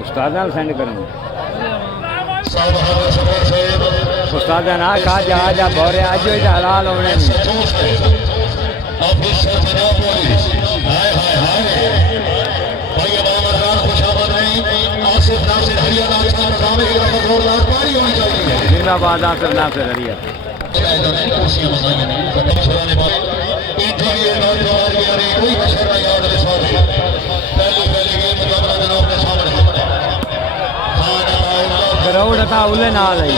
उस्ताद send करेंगे उस्ताद ना कहा जा बोरे आज ही हलाल होने जिंदाबाद नासिर नासिर हरिया ग्राउंड था उले ना आई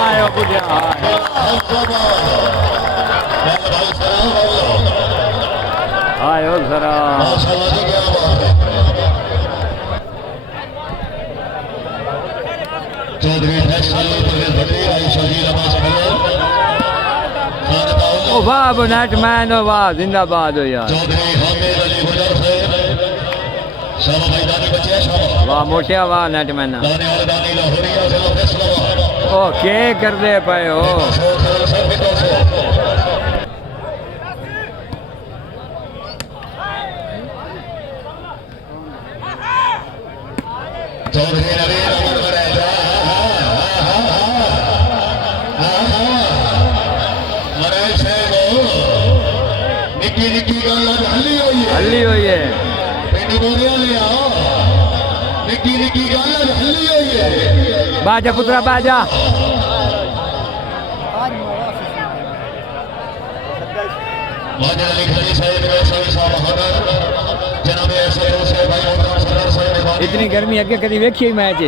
आयो बुढ़िया आयो जरा ओ वाह नेट मैन वाह जिंदाबाद हो यार वाह मोटिया वाह नेट मैन ओ के कर दे पाए हो हल्ली हुई है बाजा पुत्रा बाजा इतनी गर्मी अगे कभी वेखी मैच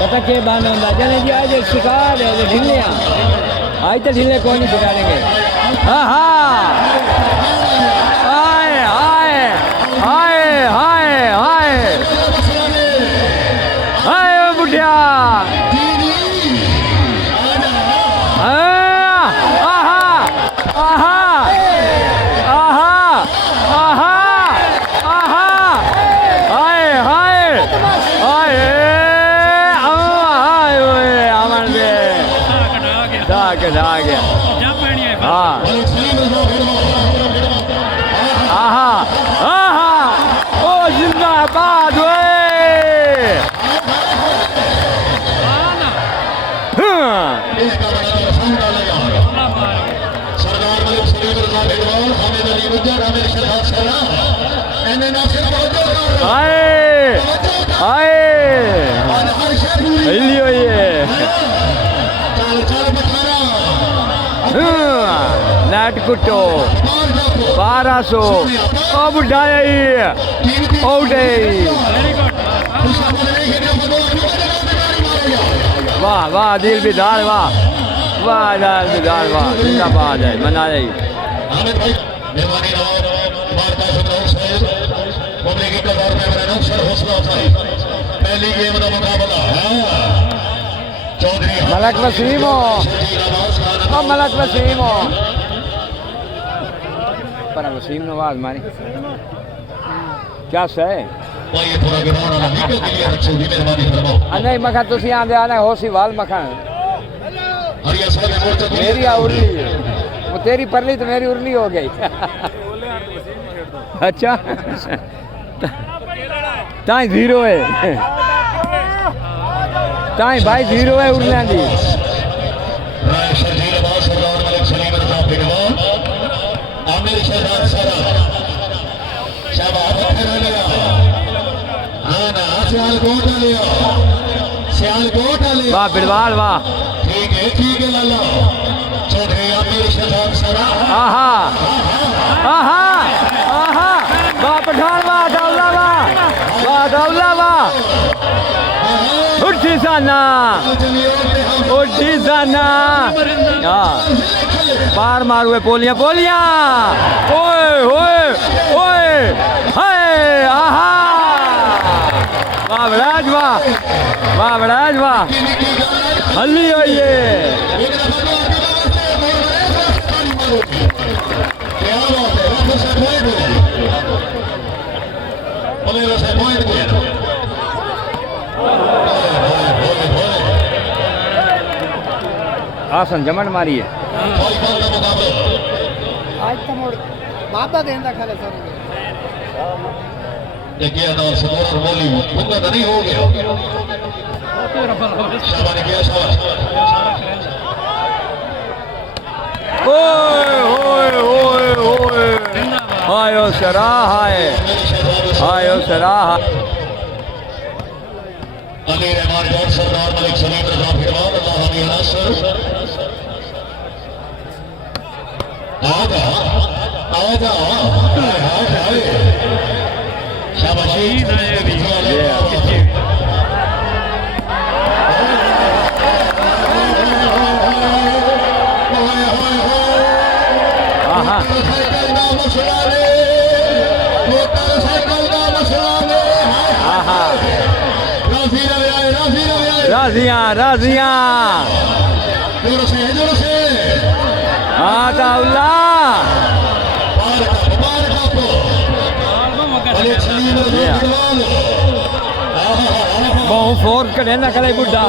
पता के बहाना होंगे जने जी आज शिकार है ढीले आज तो ढीले कोई नहीं बिगाड़ेंगे हाँ हाँ हाय हाय हाय हाय हाय हाय बुढ़िया जिंदाबाद नेट कुटो 1200 अब उठाई वाह वाह दिल बिदार वाह वाह दिल बिदार वाह जिंदाबाद है मना रही मलक वसीम हो मलक वसीम हो पर वसीम नवाज मारी क्या सही नहीं मखा तुसी आंदे आने होसी वाल मखा मेरी उर्ली वो तेरी परली तो मेरी उर्ली हो गई अच्छा ताई जीरो है ताई भाई जीरो है उर्लियां दी वाह बिरवाल वाह आहा आहा आहा वाह पठान वाह दौला वाह वाह अताउल्ला वाह उठी जाना बार मारू पोलियां पोलियां ओए ओए ओए हाय आहा वाह बराज वाह हल्ली हुई है आसन जमन मारी है आज तो मोड़ बाबा देंदा खाले सर देखिए ना सपोर्ट बोली उनका नहीं हो गया शाबाश किया शाबाश ओए ओए ओए ओए आयो सराह है आयो सराह अली रहमान जॉन सरदार मलिक सलीम रजा फिरमान अल्लाह हमी नासर आजा हाय शाबाशी राजियां अताउल्ला बहुत फोर करे ना करे बुढ़ा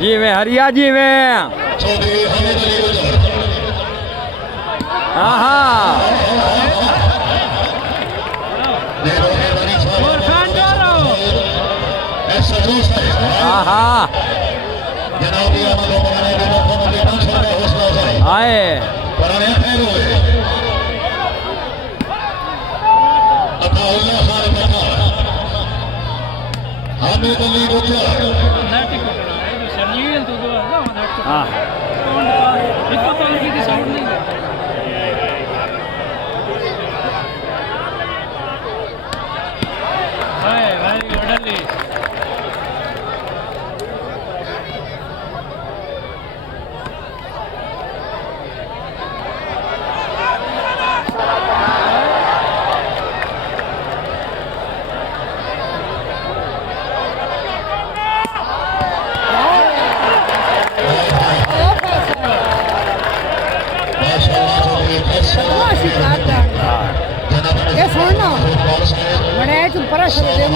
जी में हरिया जी में आहा आए ये छोड़ना बड़े तुम परस दे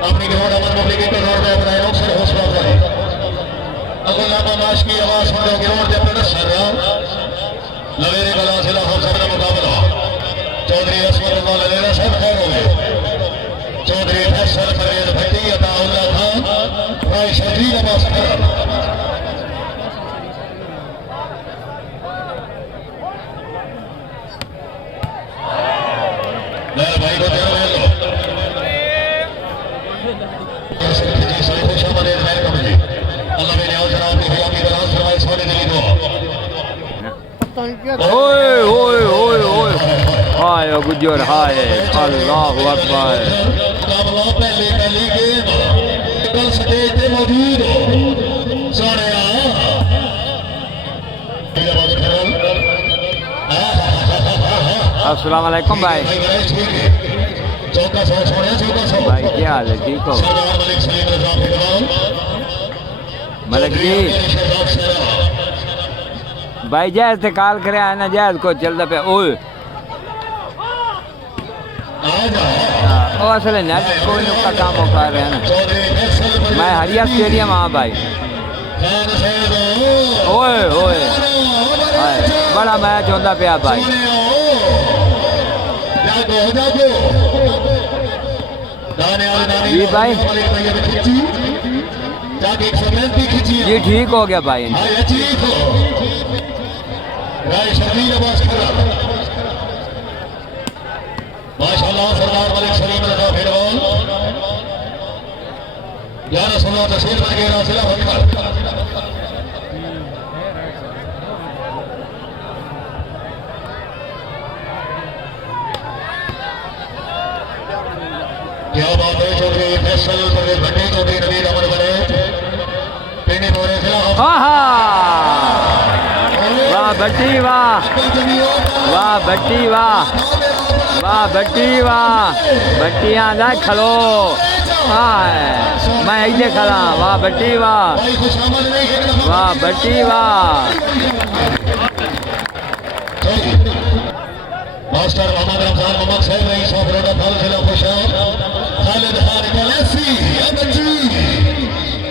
अपनी ग्राउंड अमन पब्लिक ग्राउंड में बनाए अवसर हौसला करें अगला मैच की आवाज सुनो ग्राउंड के अंदर सर्रा लवेरे कला जिला हौसला का मुकाबला चौधरी असमतुल्लाह लवेरा साहब खैर हो गए चौधरी फैसल परवेज भट्टी अताउल्लाह खान राय शहरी नवाज खैर भाई को तेरा बोल लो ओए ओए ओए ओए हाय गुजर हाय अल्लाह अकबर मुकाबला पहले गेम कल स्टेज पे मौजूद सोनिया अस्सलाम वालेकुम भाई चौका सौ सोनिया चौका सौ भाई क्या हाल है ठीक हो सरदार मलिक सलीम रजा मलिक जी भाई जैज ते कॉल करे ना जैज को चलता पे ओए ओ असल नेट कोई नुक्ता काम हो कर रहे हैं ना मैं हरिया स्टेडियम हाँ भाई ओए ओए बड़ा मैच होता पे भाई जी भाई जी ठीक हो गया भाई माशाल्लाह सरदार मलिक सलीम रजा फिरवाल या रसूलुल्लाह तस्वीर लगे रासिला फकर क्या बात है चौधरी फैसल बड़े भट्टी चौधरी नवीर अमर बने पिंडी मोरे जिला वाह भट्टी वाह वाह भट्टी वाह वाह भट्टी वाह भट्टियां ना खलो मैं इधर खड़ा वाह भट्टी वाह वाह भट्टी वाह मास्टर मोहम्मद रमजान मोहम्मद साहब रईस ऑफ रोड फल जिला खुशाब खालिद खान मलेसी अबजी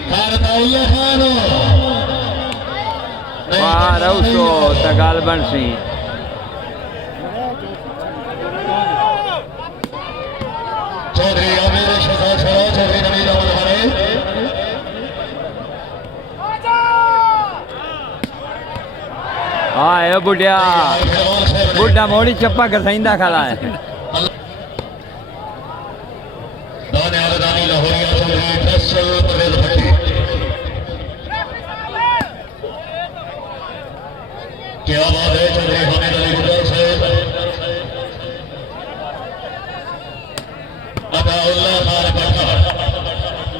खारदाउल्ला खान वाह रौसो तगाल बंसी चौधरी आमिर शफा शरा चौधरी नवीर अमल हरे हाँ ये बुढ़िया बुढ़ा मोड़ी चप्पा घसाइंदा खड़ा है दाने आलदानी लाहौरिया चौधरी फैसल परवेज भट्टी क्या बात है चौधरी हामिद अली गुजर साहब अदाउल्लाह खान पठान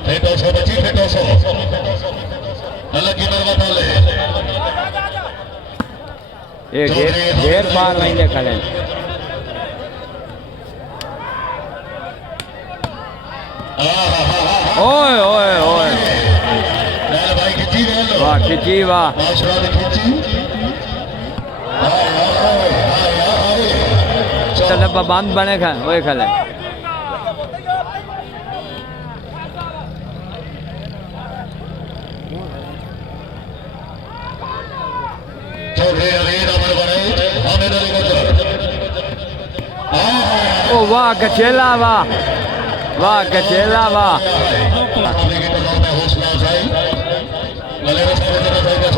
फेटो सो बची फेटो सो अलग की मरवा ले ये ढेर बार महीने खड़े ओए ओए ओए भाई खिची वाह खिची वाह माशरा खिची चल बंद बने खा वही खले चौधरी नवीर अमर बने हामिद अली गुजर ओ वाह कचेला वाह वाह कचेला वाह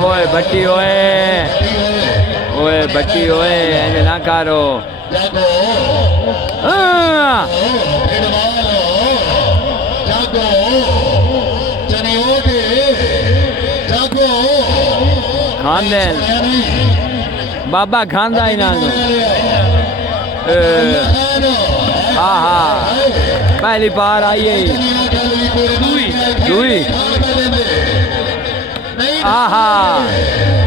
ओए भट्टी ओए भट्टी ओए ऐसे ना करो खांदे बाबा खांदा ही ना हाँ हाँ पहली बार आई है दुई आहा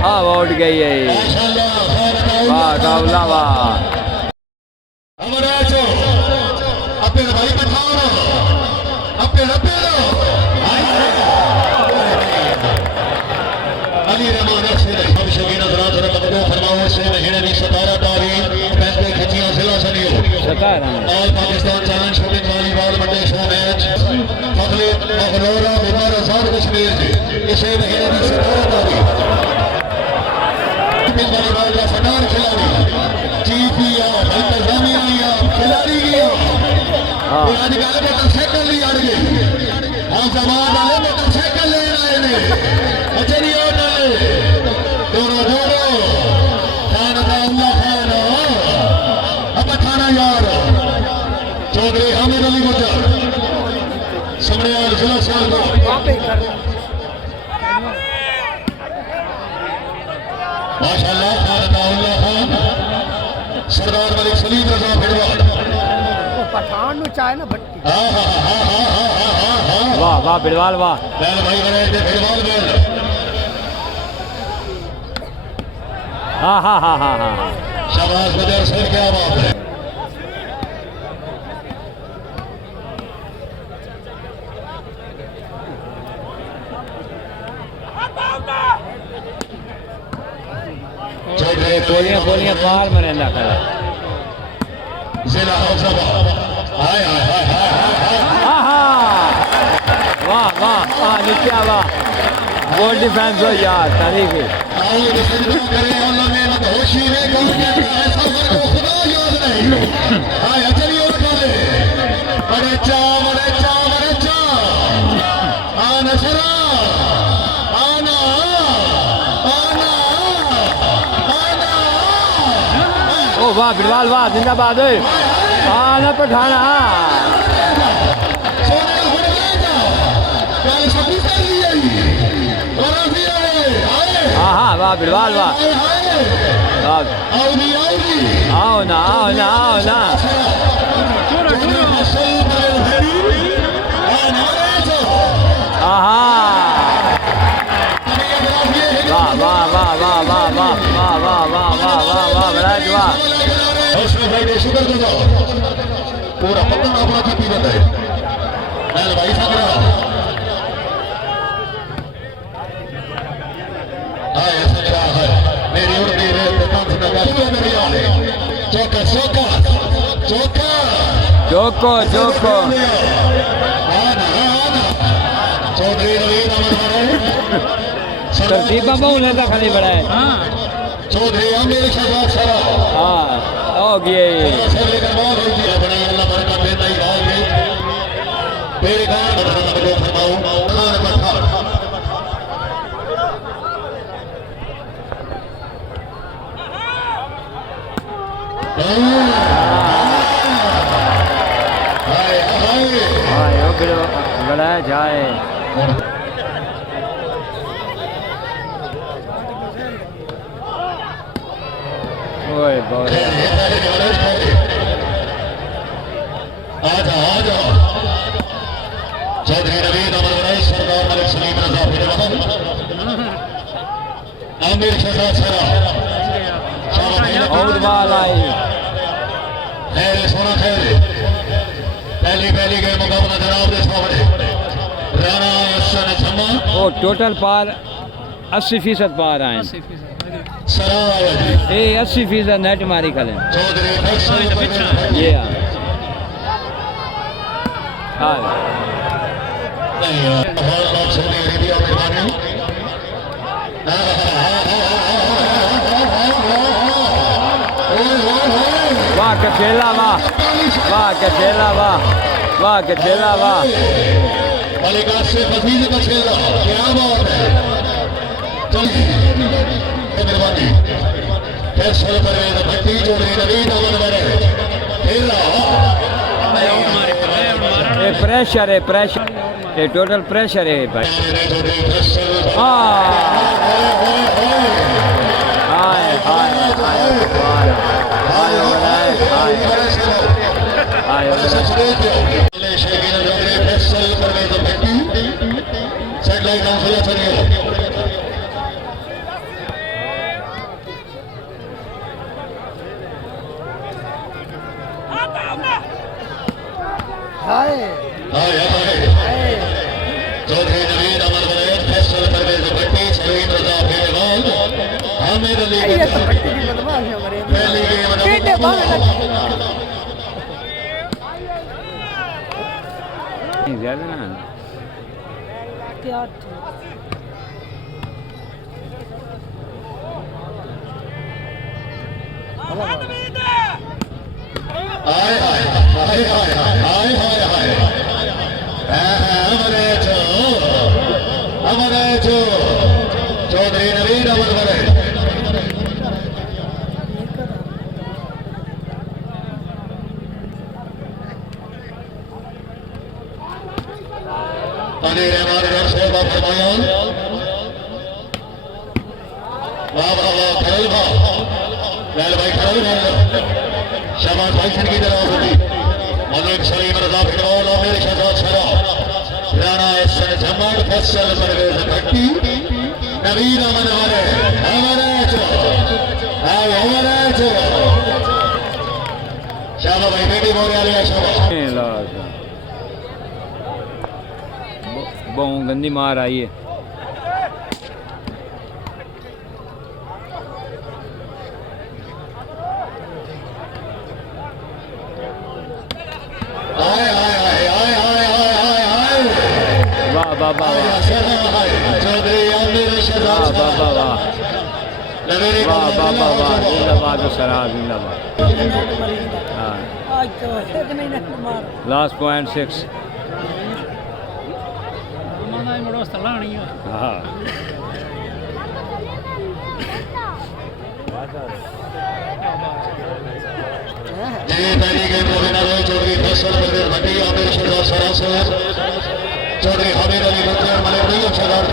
हाँ उठ गई है वाह कावला वाह अपने भाई बताओ अपने अली रहमान से हम शबीर नजरात रकबो फरमाओ से महीने की 17 तारीख फैसले खिचियां जिला सनियो all Pakistan challenge shooting volleyball one day show match फजले मगरूरा उमर आजाद कश्मीर जी इसे महीने की 17 तारीख वॉलीबॉल का फनार खिलाड़ी चीफ या इंतजामिया या खिलाड़ी या आज गल मोटरसाइकिल नहीं आड़ गई हम जवान वाले मोटरसाइकिल ले आए ने अजरिया दोनों खान खान अब थाना यार चौधरी हामिद अली गुजर समरियाल जिला सियालकोट माशाल्लाह खान सरदार मलिक सलीम रजा फिरवाल पठान चाहे ना भट्टी वाह वाह बिरवाल वाह भाई फिरवाल हाँ हाँ हाँ हाँ हाँ शाबाश गुजर सर क्या बात है ये कोलियां कोलियां पार में रहना खड़ा जिला हौसला हाय हाय हाय हाय आहा वाह वाह वाह नित्या वाह गोल डिफेंस हो यार तारीफ है आओ डिफेंस करें अल्लाह ने होशी है कौन कहता है ऐसा को खुदा याद नहीं हाय चलिए और खाले बड़े चा आना सरा आना आना आना ओ वाह बिरवाल वाह जिंदाबाद ओए आना पठाना सोने हो जाएगा कल सभी से लिए और अभी आए हाँ वाह बिरवाल वाह वाह आओ ना आओ ना आओ ना आहा वाह वाह वाह वाह वाह वाह वाह वाह वाह वाह वाह वाह बराज वाह शुक्र गुजार पूरा पतन अपना थी बंद है भाई साहब मेरी और मेरे दुकान से मेरी आने चौका चौका चौका जोको जोको चौधरी रवीन तरतीब बहु लेता खाली बड़ा है चौधरी अमीर शहजाद सरा हाँ हो गया सब लेकर बहुत होती है बड़ी अल्लाह बरकत देता ही गाँव में तेरे गाँव में को फरमाऊं खान बता बड़ा जाए ओए बहुत आजा आजा चौधरी रवीन अमर सरदार मलिक सलीम रजा आमिर शहजाद सरा बहुत बाल आई खैर सोना खैर पहली गेम मुकाबला जनाब के सामने राणा हसन जमा वो टोटल पार 80% पार आए सरावत ये 80% नेट मारी खले चौधरी फैसल ये हाँ सऊदी अरेबिया में माने वाह कचेला वाह वाह कचेला वाह वाह कचेला वाह मलिका से फजील बचेगा क्या बात है चलिए मेहरबानी फैसल परवेज भट्टी चौधरी रवीन अमर बने ये प्रेशर है प्रेशर ये टोटल प्रेशर है भाई हाँ हाय हाय हाय हाय हाय हाय चौधरी नवीन अमर बने फैसल परवेज भट्टी सलीम रजा भेड़वाल हामिद अली ये तो भट्टी की बदमाश है हमारे पहली गेम पेटे बांध ज्यादा ना क्या हाय हाय हाय हाय हाय हाय हाय हमारे जो चौधरी नवीन अमर बने हमारे घर से फरमाया वाह वाह वाह खरल भाई खरल शाबाश भाई की तरफ होगी मलिक सलीम रजा फिरौल आमिर शहजाद सरा राणा हसन जमाल फैसल परवेज भट्टी नवीन अमन वाले हमारे शाबाश भाई बेटी बोल रही है शाबाश बहुत गंदी मार आई है वाह वाह चौधरी आमिर वाह शहजाद वाह वाह वाह लवेरे वाह वाह वाह वाह जिंदाबाद सरा जिंदाबाद हाँ आज तो एक नहीं ना मार लास्ट पॉइंट 6 माना ही बड़ा सलाह नहीं है हाँ जी पहली गेम को विनर है चौधरी फैसल बदर भट्टी आमिर शहजाद सरासर चौधरी हमीर अली बदर मलिक सरदार